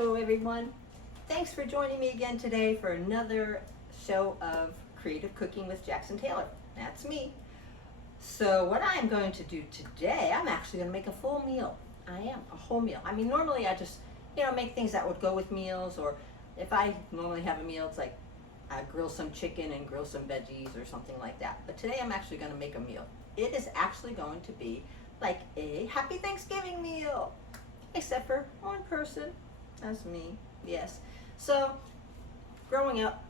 Hello everyone. Thanks for joining me again today for another show of Creative Cooking with Jackson Taylor. That's me. So what I'm going to do today, I'm actually going to make a full meal. I am, a whole meal. I mean, normally I just, make things that would go with meals, or if I normally have a meal, it's like I grill some chicken and grill some veggies or something like that. But today I'm actually going to make a meal. It is actually going to be like a Happy Thanksgiving meal, except for one person. That's me, yes. So, growing up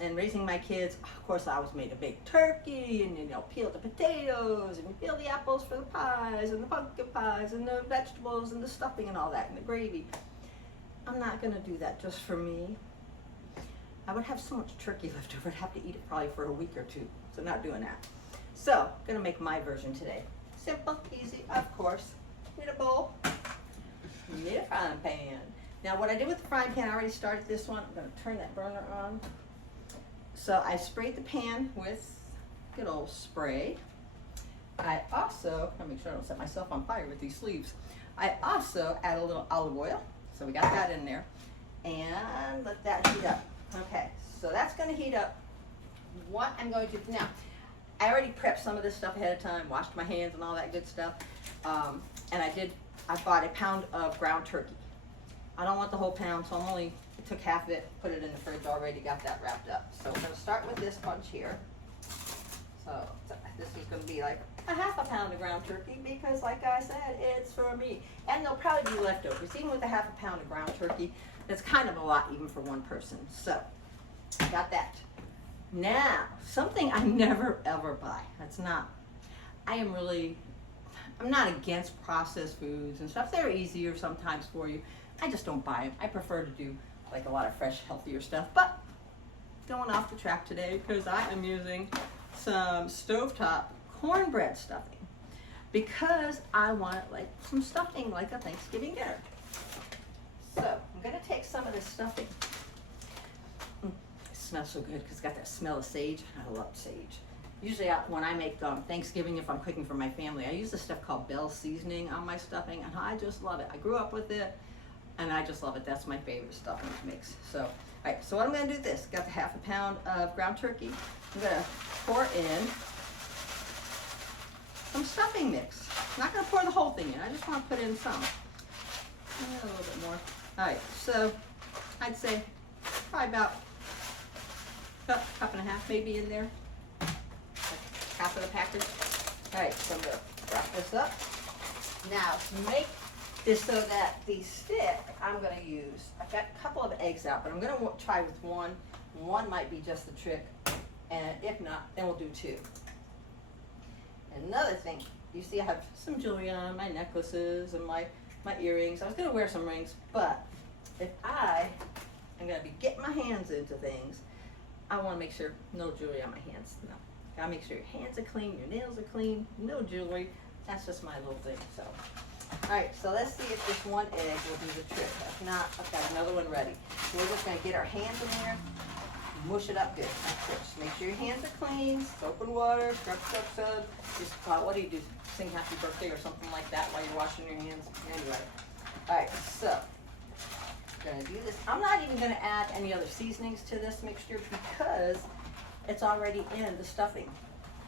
and raising my kids, of course, I was made a big turkey and peel the potatoes and peel the apples for the pies and the pumpkin pies and the vegetables and the stuffing and all that and the gravy. I'm not gonna do that just for me. I would have so much turkey left over, I'd have to eat it probably for a week or two. So not doing that. So, gonna make my version today. Simple, easy, of course. Need a bowl, need a frying pan. Now what I did with the frying pan, I already started this one. I'm going to turn that burner on. So I sprayed the pan with good old spray. I also, let me make sure I don't set myself on fire with these sleeves. I also add a little olive oil. So we got that in there. And let that heat up. Okay, so that's going to heat up. What I'm going to do now, I already prepped some of this stuff ahead of time, washed my hands and all that good stuff. And I bought a pound of ground turkey. I don't want the whole pound, so I took half of it, put it in the fridge already, got that wrapped up. So we're gonna start with this bunch here. So this is gonna be like a half a pound of ground turkey because like I said, it's for me. And there'll probably be leftovers. Even with a half a pound of ground turkey, that's kind of a lot even for one person. So, got that. Now, something I never ever buy. I'm not against processed foods and stuff. They're easier sometimes for you. I just don't buy them. I prefer to do like a lot of fresh, healthier stuff. But going off the track today because I am using some stovetop cornbread stuffing because I want like some stuffing like a Thanksgiving dinner. So I'm going to take some of this stuffing. It smells so good because it's got that smell of sage. I love sage. Usually when I make Thanksgiving, if I'm cooking for my family, I use this stuff called Bell seasoning on my stuffing, and I just love it. I grew up with it, and I just love it. That's my favorite stuffing mix. So, all right, so what I'm gonna do this, got the half a pound of ground turkey. I'm gonna pour in some stuffing mix. I'm not gonna pour the whole thing in, I just wanna put in some. A little bit more. All right, so I'd say probably about a cup and a half maybe in there. Half of the package. All right, so I'm gonna wrap this up. Now to make this so that the stick, I'm gonna use, I've got a couple of eggs out, but I'm gonna try with one. One might be just the trick, and if not, then we'll do two. Another thing, you see I have some jewelry on, my necklaces and my earrings. I was gonna wear some rings, but if I am gonna be getting my hands into things, I wanna make sure no jewelry on my hands, no. Gotta make sure your hands are clean, your nails are clean, no jewelry. That's just my little thing, so. All right, so let's see if this one egg will do the trick. If not, I've got another one ready. So we're just gonna get our hands in there, mush it up good. That's it. Just make sure your hands are clean, soap and water, scrub. Just, what do you do? Sing happy birthday or something like that while you're washing your hands? Anyway. All right, so, gonna do this. I'm not even gonna add any other seasonings to this mixture because it's already in the stuffing.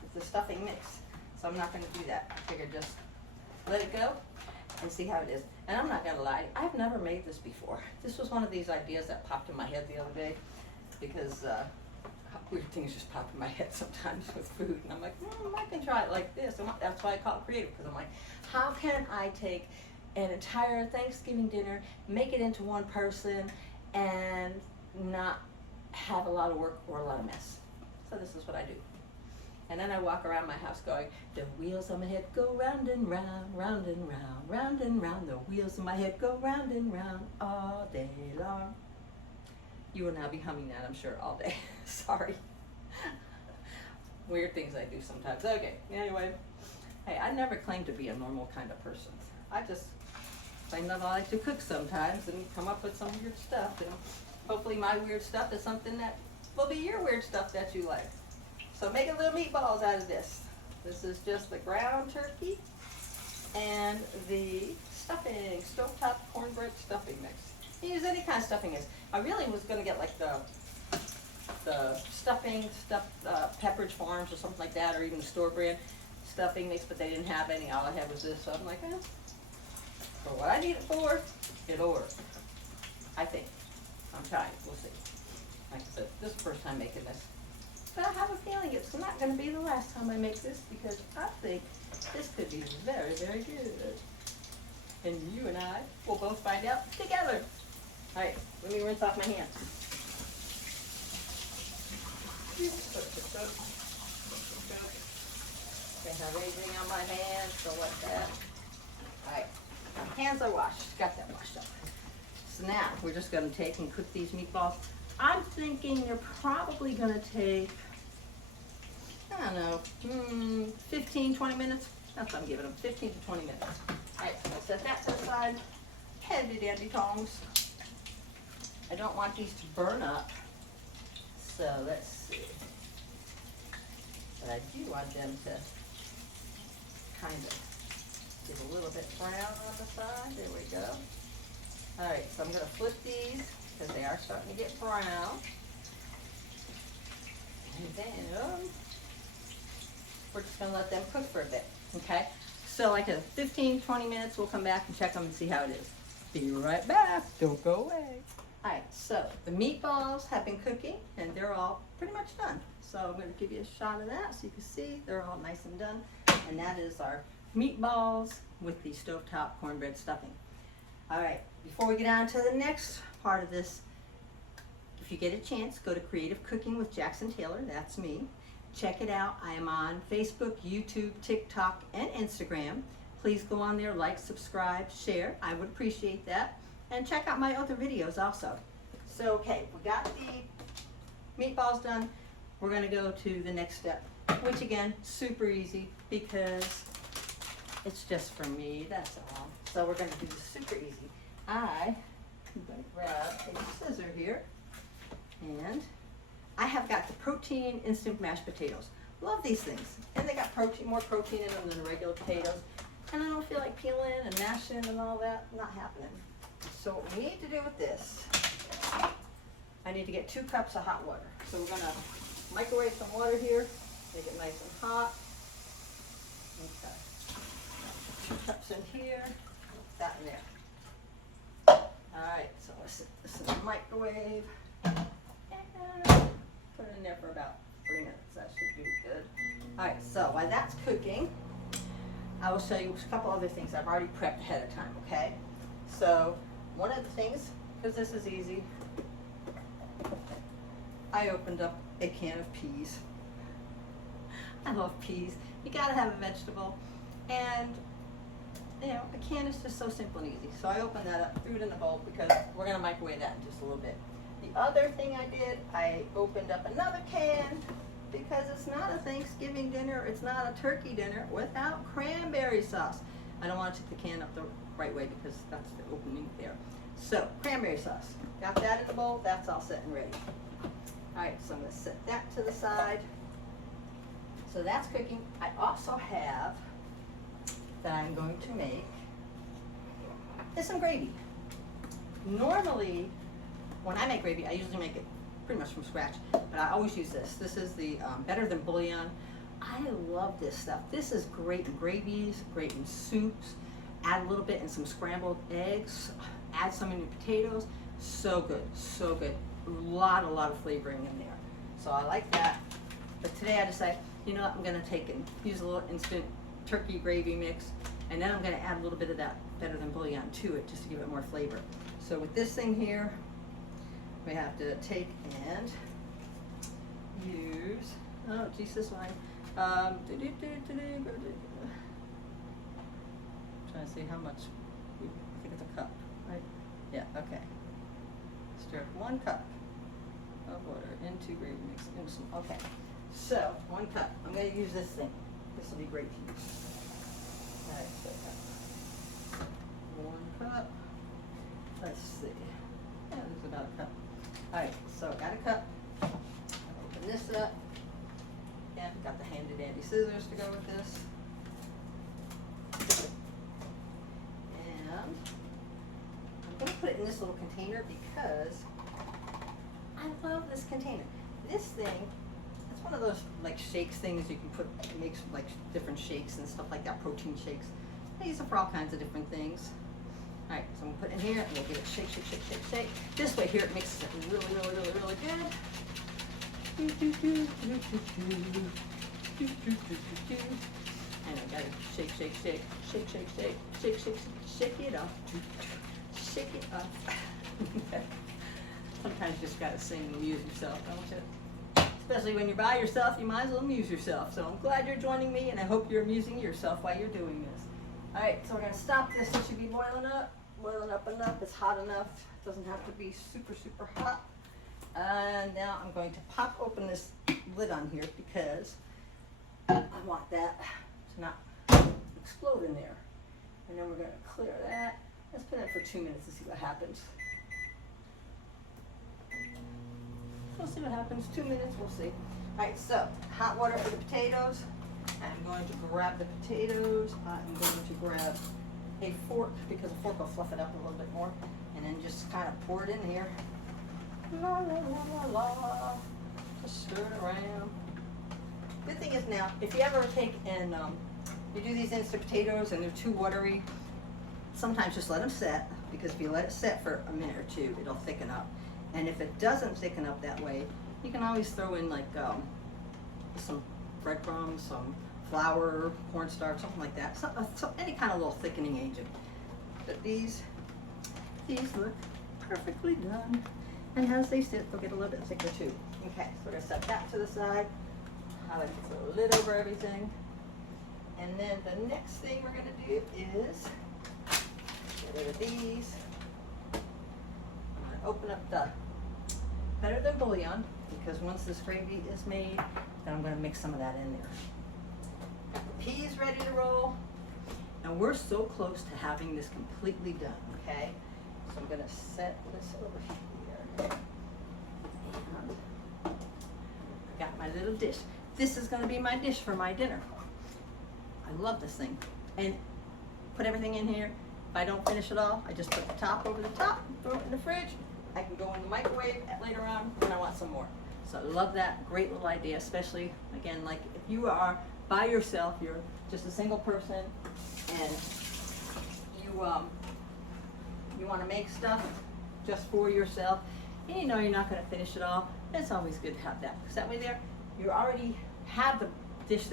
It's the stuffing mix. So I'm not gonna do that. I figured just let it go and see how it is. And I'm not gonna lie, I've never made this before. This was one of these ideas that popped in my head the other day because weird things just pop in my head sometimes with food. And I'm like, I can try it like this. And that's why I call it creative, because I'm like, how can I take an entire Thanksgiving dinner, make it into one person, and not have a lot of work or a lot of mess? So this is what I do. And then I walk around my house going, the wheels on my head go round and round, round and round, round and round. The wheels in my head go round and round all day long. You will now be humming that, I'm sure, all day. Sorry. Weird things I do sometimes. Okay, anyway. Hey, I never claim to be a normal kind of person. I just claim that I like to cook sometimes and come up with some weird stuff. And hopefully my weird stuff is something that will be your weird stuff that you like. So make a little meatballs out of this. This is just the ground turkey and the stuffing, stovetop cornbread stuffing mix. You use any kind of stuffing is. I really was gonna get like the stuffing, Pepperidge Farms or something like that, or even store brand stuffing mix, but they didn't have any. All I had was this, so I'm like, for what I need it for, it'll work. I think. I'm trying. We'll see. Like I said, this is the first time making this. But I have a feeling it's not going to be the last time I make this, because I think this could be very, very good. And you and I will both find out together. All right, let me rinse off my hands. Can't have anything on my hands, so like that. All right, my hands are washed. Got that washed up. So now we're just going to take and cook these meatballs. I'm thinking they're probably going to take, I don't know, 15, 20 minutes. That's what I'm giving them, 15 to 20 minutes. All right, so I'll set that to the side. Handy dandy tongs. I don't want these to burn up. So let's see. But I do want them to kind of get a little bit brown on the side. There we go. All right, so I'm going to flip these because they are starting to get brown. And then we're just going to let them cook for a bit, okay? So like a 15, 20 minutes, we'll come back and check them and see how it is. Be right back. Don't go away. All right, so the meatballs have been cooking and they're all pretty much done. So I'm going to give you a shot of that so you can see they're all nice and done. And that is our meatballs with the stovetop cornbread stuffing. All right, before we get on to the next part of this, if you get a chance, go to Creative Cooking with Jackson Taylor. That's me. Check it out. I am on Facebook, YouTube, TikTok, and Instagram. Please go on there, like, subscribe, share. I would appreciate that. And check out my other videos also. So, okay, we got the meatballs done. We're going to go to the next step, which again, super easy because it's just for me, that's all. So we're going to do this super easy. I'm going to grab a scissor here, and I have got the protein instant mashed potatoes. Love these things. And they got protein, more protein in them than the regular potatoes. And I don't feel like peeling and mashing and all that. Not happening. So what we need to do with this, I need to get 2 cups of hot water. So we're going to microwave some water here, make it nice and hot. Okay. 2 cups in here, that in there. Alright, so let's set this in the microwave. And put it in there for about 3 minutes. That should be good. Alright, so while that's cooking, I will show you a couple other things I've already prepped ahead of time, okay? So, one of the things, because this is easy, I opened up a can of peas. I love peas. You gotta have a vegetable. And, you know, a can is just so simple and easy. So I opened that up, threw it in the bowl because we're gonna microwave that in just a little bit. The other thing I did, I opened up another can because it's not a Thanksgiving dinner, it's not a turkey dinner without cranberry sauce. I don't want to take the can up the right way because that's the opening there. So, cranberry sauce. Got that in the bowl, that's all set and ready. Alright, so I'm going to set that to the side. So that's cooking. I also have that I'm going to make is some gravy. Normally, when I make gravy, I usually make it pretty much from scratch, but I always use this. This is the Better Than Bouillon. I love this stuff. This is great in gravies, great in soups. Add a little bit in some scrambled eggs. Add some in your potatoes. So good, so good. A lot of flavoring in there. So I like that. But today I decided, you know what, I'm gonna take and use a little instant turkey gravy mix, and then I'm gonna add a little bit of that Better Than Bouillon to it just to give it more flavor. So with this thing here, we have to take and use, oh geez, this line. Trying to see how much, I think it's a cup, right? Yeah, okay. Stir 1 cup of water into gravy mix. Okay, so 1 cup. I'm going to use this thing. This will be great to use. All right, so 1 cup. Let's see. Yeah, there's about a cup. All right, so I got a cup. Open this up. Yeah, got the handy dandy scissors to go with this. And I'm going to put it in this little container because I love this container. This thing, it's one of those like shakes things you can put, it makes like different shakes and stuff like that, protein shakes. I use it for all kinds of different things. All right, so I'm gonna put it in here and we'll give it shake, shake, shake, shake, shake. This way here it mixes it really, really, really, really good. And I gotta shake, shake, shake, shake, shake, shake, shake, shake, shake it up, shake it up. Sometimes you just gotta sing and amuse yourself, don't you? Especially when you're by yourself, you might as well amuse yourself. So I'm glad you're joining me, and I hope you're amusing yourself while you're doing this. All right, so we're gonna stop this. It should be boiling up enough. It's hot enough. It doesn't have to be super, super hot. And now I'm going to pop open this lid on here because I want that to not explode in there. And then we're gonna clear that. Let's put it for 2 minutes and see what happens. We'll see what happens. 2 minutes, we'll see. All right, so hot water for the potatoes. I'm going to grab the potatoes. I'm going to grab a fork because a fork will fluff it up a little bit more. And then just kind of pour it in here. La la la la la. Just stir it around. Good thing is now, if you ever take and you do these instant potatoes and they're too watery, sometimes just let them set, because if you let it set for a minute or two, it'll thicken up. And if it doesn't thicken up that way, you can always throw in like some breadcrumbs, some flour, cornstarch, something like that. Any kind of little thickening agent. But these look perfectly done. And as they sit, they'll get a little bit thicker too. Okay, so we're gonna set that to the side. I like to put a lid over everything. And then the next thing we're gonna do is get rid of these. I'm gonna open up the Better Than Bouillon, because once this gravy is made, then I'm gonna mix some of that in there. Got the peas ready to roll. And we're so close to having this completely done, okay? So I'm gonna set this over here. And I got my little dish. This is gonna be my dish for my dinner. I love this thing. And put everything in here. If I don't finish it all, I just put the top over the top, throw it in the fridge. I can go in the microwave later on when I want some more. So I love that. Great little idea, especially, again, like if you are by yourself, you're just a single person, and you want to make stuff just for yourself, and you know you're not going to finish it all, it's always good to have that. Because that way there, you already have the dish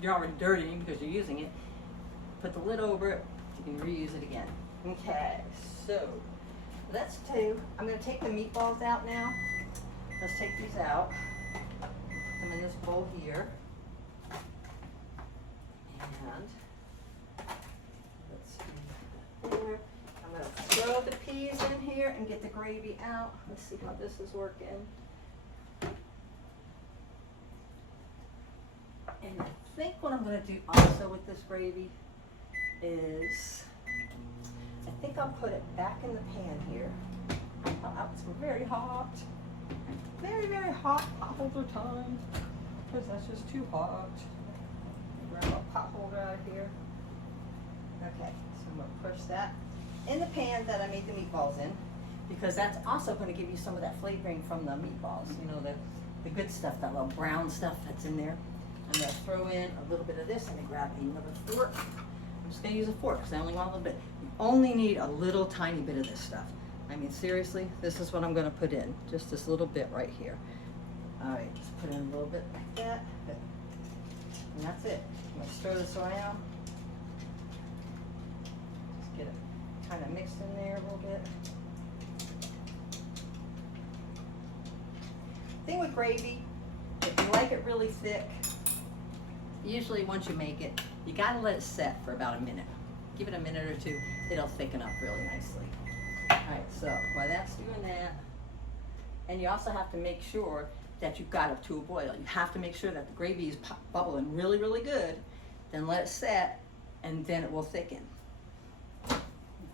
you're already dirtying because you're using it. Put the lid over it, you can reuse it again. Okay, so I'm going to take the meatballs out now. Let's take these out. Put them in this bowl here. And let's see there. I'm going to throw the peas in here and get the gravy out. Let's see how this is working. And I think what I'm going to do also with this gravy is, I think I'll put it back in the pan here. It's very hot. Very, very hot pot holder time. Because that's just too hot. Grab a pot holder out of here. Okay, so I'm going to push that in the pan that I made the meatballs in, because that's also going to give you some of that flavoring from the meatballs. You know, the good stuff, that little brown stuff that's in there. I'm going to throw in a little bit of this. Let me grab another fork. I'm just going to use a fork because I only want a little bit. You only need a little tiny bit of this stuff. I mean, seriously, this is what I'm going to put in. Just this little bit right here. All right, just put in a little bit like that. And that's it. I'm going to stir this around. Just get it kind of mixed in there a little bit. Thing with gravy, if you like it really thick, usually once you make it, you got to let it set for about a minute. Give it a minute or two, it'll thicken up really nicely. All right, so while that's doing that, and you also have to make sure that you've got it to a boil. You have to make sure that the gravy is bubbling really, really good. Then let it set, and then it will thicken. Of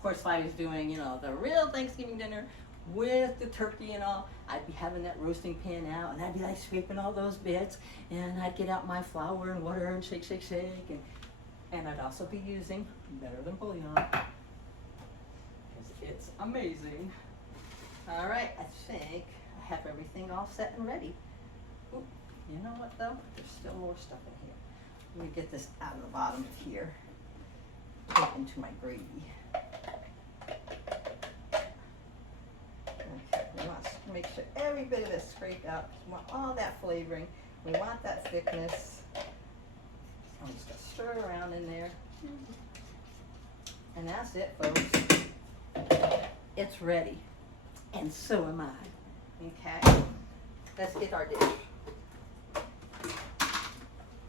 course, if I was doing, you know, the real Thanksgiving dinner with the turkey and all, I'd be having that roasting pan out, and I'd be like scraping all those bits, and I'd get out my flour and water and shake, shake, shake, and I'd also be using Better Than Bouillon, because it's amazing. All right, I think I have everything all set and ready. Ooh, you know what though? There's still more stuff in here. Let me get this out of the bottom of here. Take into my gravy. Okay, we want to make sure every bit of this scraped out. We want all that flavoring. We want that thickness. I'm just gonna stir around in there. And that's it, folks. It's ready. And so am I. Okay, let's get our dish.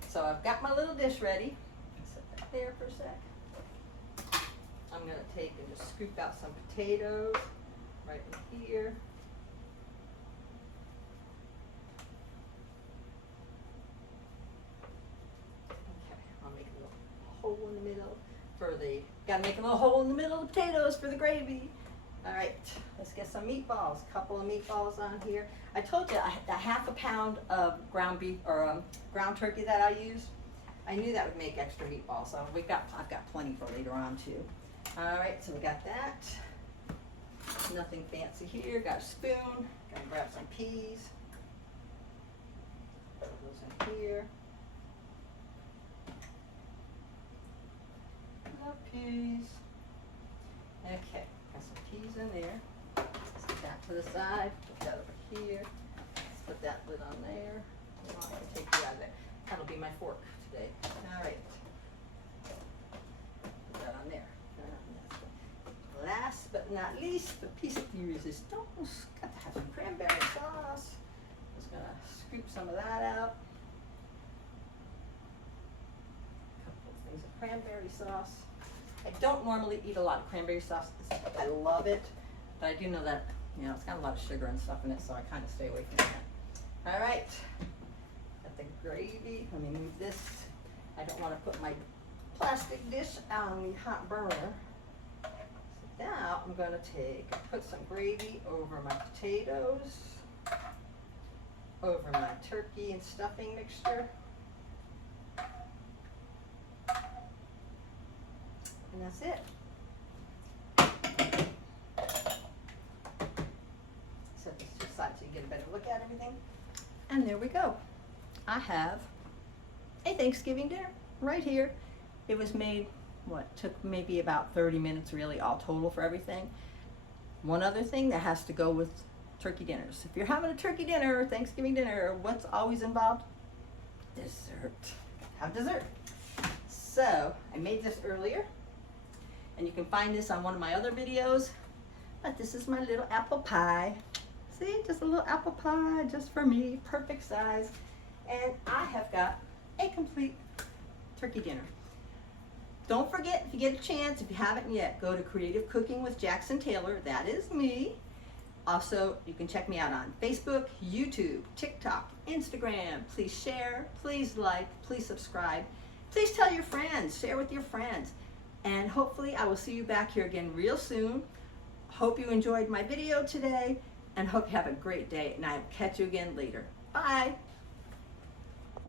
So I've got my little dish ready. Set that there for a sec. I'm gonna take and just scoop out some potatoes right in here. Okay, I'll make a little hole in the middle for the, gotta make a little hole in the middle of the potatoes for the gravy. All right, let's get some meatballs. Couple of meatballs on here. I told you a half a pound of ground beef or ground turkey that I use. I knew that would make extra meatballs, so I've got plenty for later on too. All right, so we got that. Nothing fancy here. Got a spoon. Gonna grab some peas. Put those in here. Love peas. Okay. Got some peas in there. Set that to the side. Put that over here. Let's put that lid on there. I'm gonna take it out of there. That'll be my fork today. All right. Put that on there. Last but not least, the piece de resistance. Got to have some cranberry sauce. Just gonna scoop some of that out. A couple of things of cranberry sauce. I don't normally eat a lot of cranberry sauce. I love it, but I do know that, you know, it's got a lot of sugar and stuff in it, so I kind of stay away from that. All right, got the gravy. Let me move this. I don't want to put my plastic dish on the hot burner. So now I'm going to put some gravy over my potatoes, over my turkey and stuffing mixture. And that's it. Set this to the side so you get a better look at everything. And there we go. I have a Thanksgiving dinner right here. It was made, took maybe about 30 minutes really all total for everything. One other thing that has to go with turkey dinners. If you're having a turkey dinner or Thanksgiving dinner, what's always involved? Dessert. Have dessert. So I made this earlier. And you can find this on one of my other videos. But this is my little apple pie. See, just a little apple pie just for me, perfect size. And I have got a complete turkey dinner. Don't forget, if you get a chance, if you haven't yet, go to Creative Cooking with Jackson Taylor. That is me. Also, you can check me out on Facebook, YouTube, TikTok, Instagram. Please share, please like, please subscribe. Please tell your friends, share with your friends. And hopefully I will see you back here again real soon. Hope you enjoyed my video today and hope you have a great day, and I will catch you again later. Bye.